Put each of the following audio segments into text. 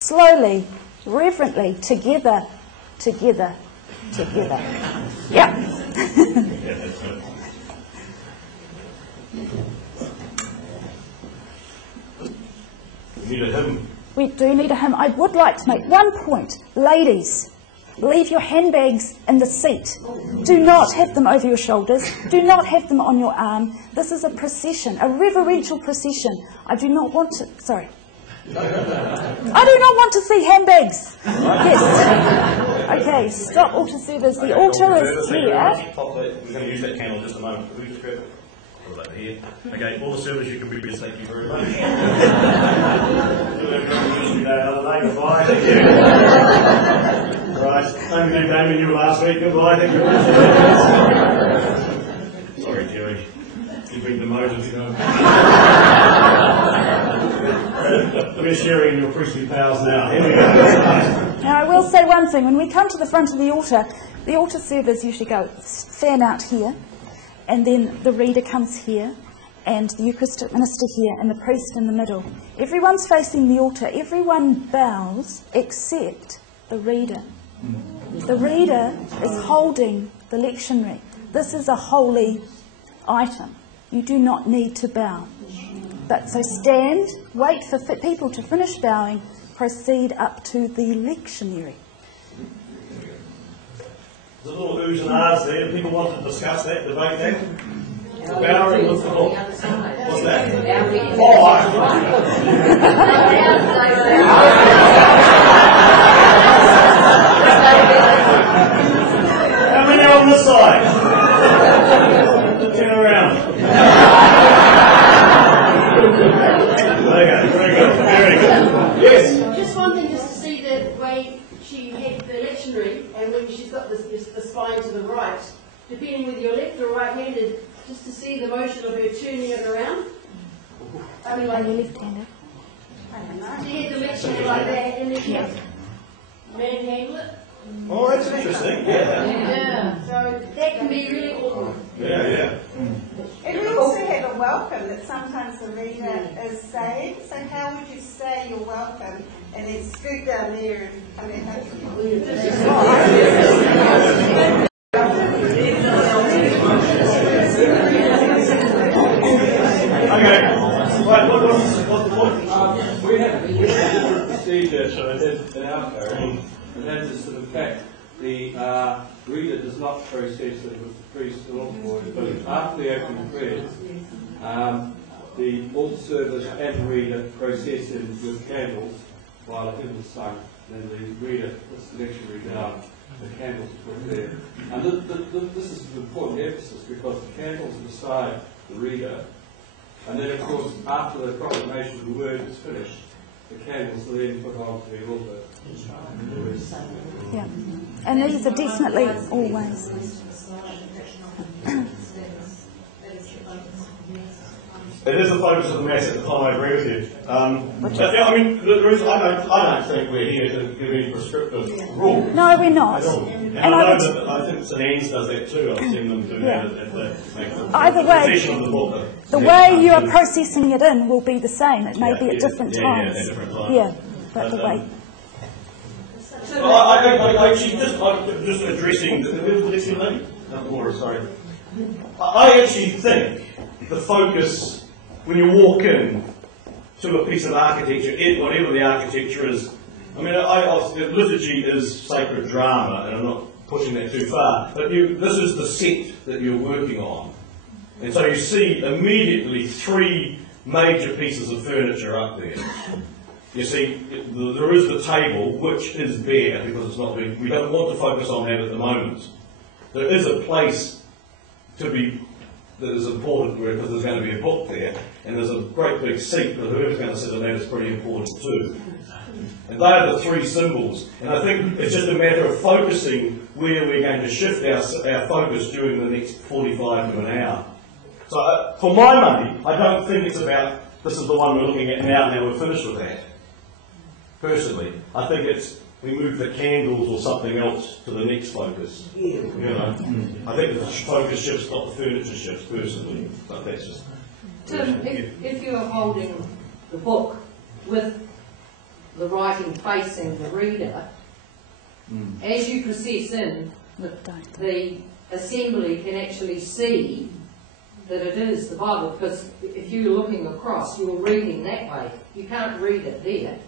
slowly, reverently, together, together, together. Yep. We need a hymn. We do need a hymn. I would like to make one point. Ladies, leave your handbags in the seat. Do not have them over your shoulders. Do not have them on your arm. This is a procession, a reverential procession. I do not want to... Sorry. I do not want to see handbags. Yes. Okay, stop altar service. The altar is here. We're going to use that candle in just a moment. Over here. Okay, all the servers you can be with, thank you very much. Goodbye, thank you. Right, thank you, Damien, you were last week. Goodbye, thank you. Sorry, Jerry. You've been demoted, you know. We're sharing your priestly powers now. Here we go. Now, I will say one thing. When we come to the front of the altar servers usually go fan out here, and then the reader comes here, and the Eucharistic minister here, and the priest in the middle. Everyone's facing the altar. Everyone bows except the reader. The reader is holding the lectionary. This is a holy item. You do not need to bow. But so stand, wait for people to finish bowing, proceed up to the lectionary. There's a little oohs and ahs there. Do people want to discuss that, debate that? Bowing with the book. What's that? Oh, how many on this side? Turn around. Okay, very good. Very good. Yes? Just one thing, just to see the way she had the lectionary, and when she's got the spine to the right, depending whether you're left or right-handed, just to see the motion of her turning it around. I mean, like, Are you left-handed? she had the lectionary like that, and then she had manhandle it. Oh, that's interesting. Yeah. So that can be really awkward. Yeah. And we also have a welcome that sometimes the reader is saying. So how would you say you're welcome and then scoot down there and come in home? Okay. Right, what's the point? We have a different procedure in our parish, and that is that in fact the reader does not process it with the priest along for it, but after the opening prayers, the altar servers and the reader process it with candles while a hymn is sung, and then the reader puts the lectionary down, the candles are put there. And this is an important emphasis because the candles are beside the reader, and then of course after the proclamation of the word is finished, the candles are then put onto the altar. Yeah. And these are definitely always. It is the focus of the Mass at the time, I agree with you. But yeah, I mean, the reason I don't think we're here to give any prescriptive rules. No, we're not. At all. And I know that I think St Anne's does that too. I've seen them do that at the Either way, procession of the book. the way you are processing it in will be the same. It may be at different times. Yeah, at different times. Yeah, but the way. Well, I'm just addressing the lady. No, Laura, sorry. I actually think the focus when you walk in to a piece of architecture, whatever the architecture is. I mean, the liturgy is sacred drama, and I'm not pushing that too far. But this is the set that you're working on, and so you see immediately three major pieces of furniture up there. You see, there is the table, which is bare because it's not being. We don't want to focus on that at the moment. There is a place to be that is important because there's going to be a book there, and there's a great big seat, but whoever's going to sit on that is pretty important too. And they are the three symbols. And I think it's just a matter of focusing where we're going to shift our focus during the next 45 to an hour. So for my money, I don't think it's about this is the one we're looking at now, now we're finished with that. Personally, I think it's we move the candles or something else to the next focus. You know, I think the focus shifts, not the furniture shifts. Personally, but that's just. Tim, if you're holding the book with the writing facing the reader, as you process in, the assembly can actually see that it is the Bible, because if you're looking across, you're reading that way. You can't read it there.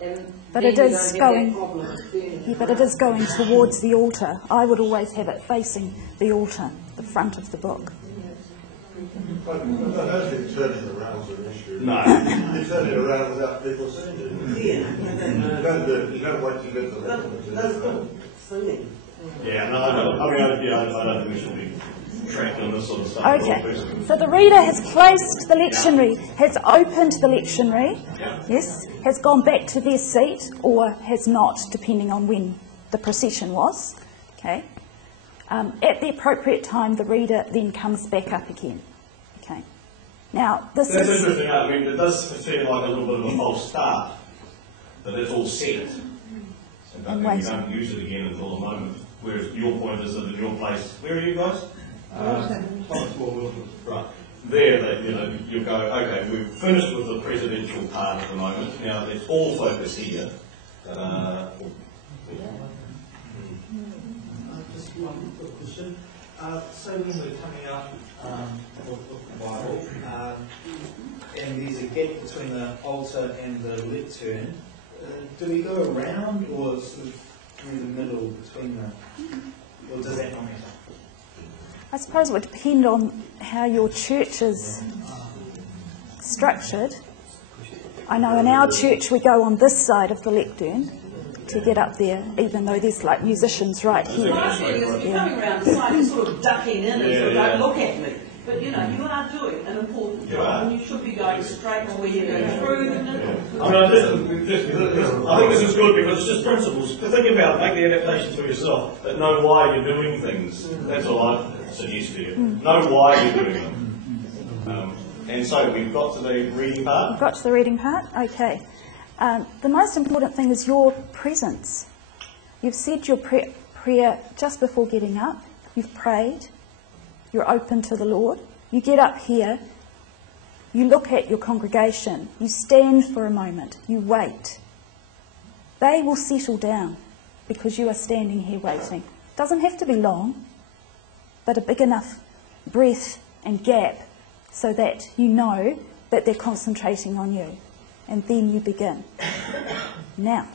And but then it is you don't have going. that problem of burning. Yeah, but it is going towards the altar. I would always have it facing the altar, the front of the book. But I don't think turning it around is an issue. No. You turn it around without people seeing it. You don't wait to get the letter. Yeah, no, I don't think we should be tracking on this sort of stuff. Okay, so the reader has placed the lectionary, has opened the lectionary, yes, has gone back to their seat, or has not, depending on when the procession was. Okay. At the appropriate time, the reader then comes back up again. Okay. Now, this That's is... interesting. I mean, it does seem like a little bit of a false start, but it's all set. And you don't use it again until the moment. Whereas your point is that in your place, where are you guys? Right. There, you go, okay, we've finished with the presidential part at the moment. Now, let's all focus here. Just one quick question. So when we're coming up with the Bible, and there's a gap between the altar and the lectern, do we go around, or sort of through the middle between the, or does that not matter? I suppose it would depend on how your church is structured. I know in our church we go on this side of the lectern to get up there, even though there's like musicians right here. My feeling is if you're coming around the side, you're sort of ducking in and sort of don't look at me. But you know, you are doing an important job, and you should be going straight to where you're going through the middle. I think this is good because it's just principles. To think about, make the adaptation for yourself, but know why you're doing things. That's all I suggest to you. Know why you're doing them. And so we've got to the reading part. We've got to the reading part? Okay. The most important thing is your presence. You've said your prayer just before getting up. You've prayed. You're open to the Lord. You get up here. You look at your congregation. You stand for a moment. You wait. They will settle down because you are standing here waiting. Doesn't have to be long, but a big enough breath and gap so that you know that they're concentrating on you. And then you begin. Now,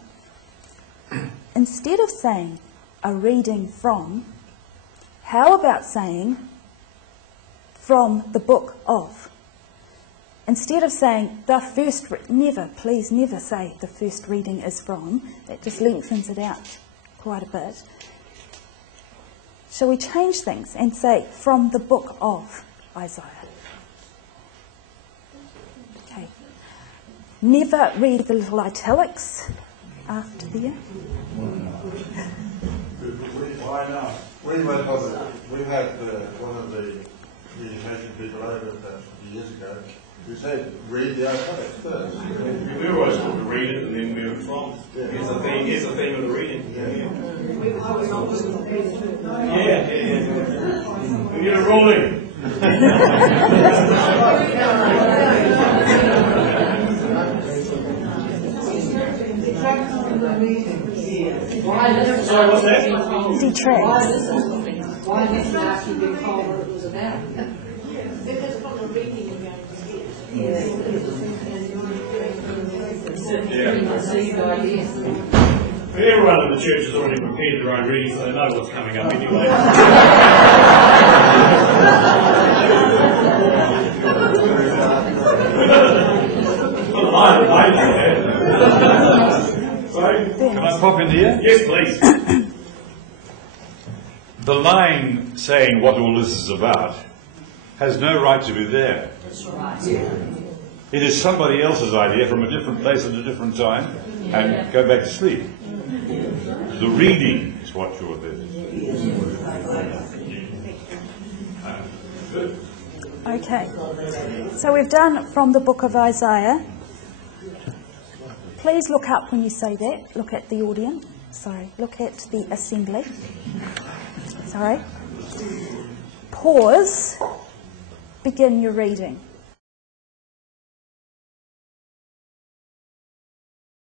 instead of saying a reading from, how about saying from the book of? Instead of saying the first, please never say the first reading is from. That just lengthens it out quite a bit. Shall we change things and say from the book of Isaiah? Okay. Never read the little italics after there. We had one of the education people over a few years ago who said, read the italics first. We were always told to read it and then move it from. Here's the theme of the reading. Yeah. We get it rolling. Sorry, what's that? Detracts. Why did you actually be told what it was about? Because from the reading you're going to get. Everyone in the church has already prepared their own reading, so they know what's coming up anyway. Can I pop in here? Yes, please. The line saying what all this is about has no right to be there. That's right. It is somebody else's idea from a different place at a different time, and go back to sleep. The reading is what you're there. Okay. So we've done from the book of Isaiah. Please look up when you say that. Look at the audience. Look at the assembly. Pause. Begin your reading.